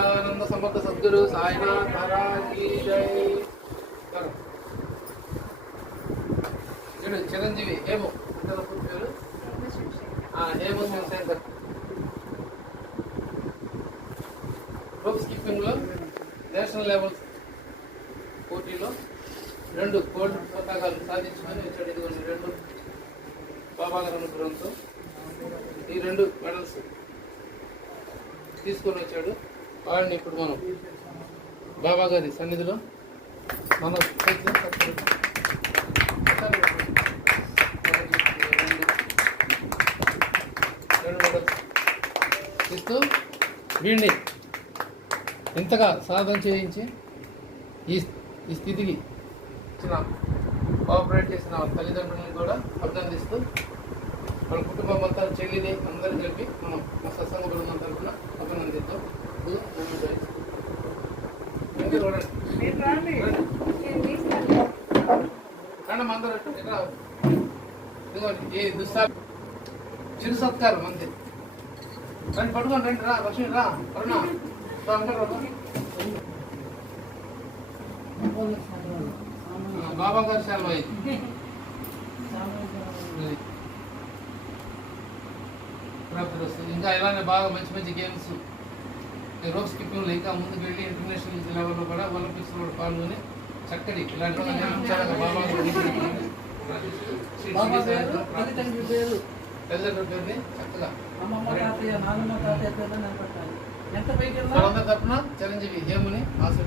ఆనంద సమర్థ సద్గురు సాయినాథ్ మహారాజ్ की जय। చూడు చిరంజీవి హేము పేరు హేము శివశంకర్ రోప్ స్కిప్పింగ్ లో నేషనల్ లెవెల్ పోటీలో 2 గోల్డ్ పతాకాలు సాధించుకొని వచ్చాడు. ఇదిగోండి 2 బాబా గారి అనుగ్రహంతో ఈ 2 మెడల్స్ తీసుకొని వచ్చాడు. వాడిని ఇప్పుడు మనం బాబా గారి సన్నిధిలో మనం ఇస్తూ వీడిని ఇంతగా సాధన చేయించి ఈ స్థితికి కోఆపరేట్ చేసిన తల్లిదండ్రులను కూడా అభినందిస్తూ మన కుటుంబం అంతా చెల్లిని అందరూ కలిపి మనం మా సత్సంగ బృందం తరఫున అభినందిద్దాం. చిరు సత్కారం అంతే. రండి పట్టుకోండి, రండి రా లక్ష్మి రా కరుణ బాబా గారు సెలవు అయింది. ఇంకా ఇలానే బాగా మంచి మంచి గేమ్స్ రోప్ స్కిప్పింగ్లో ఇంకా ముందుకు వెళ్ళి ఇంటర్నేషనల్ లెవెల్లో కూడా ఒలింపిక్స్ లో పాల్గొని చక్కటి ఇలాంటి తల్లిదండ్రుల పేరుని చక్కగా తరఫున చిరంజీవి హేముని ఆశీర్వదించారు.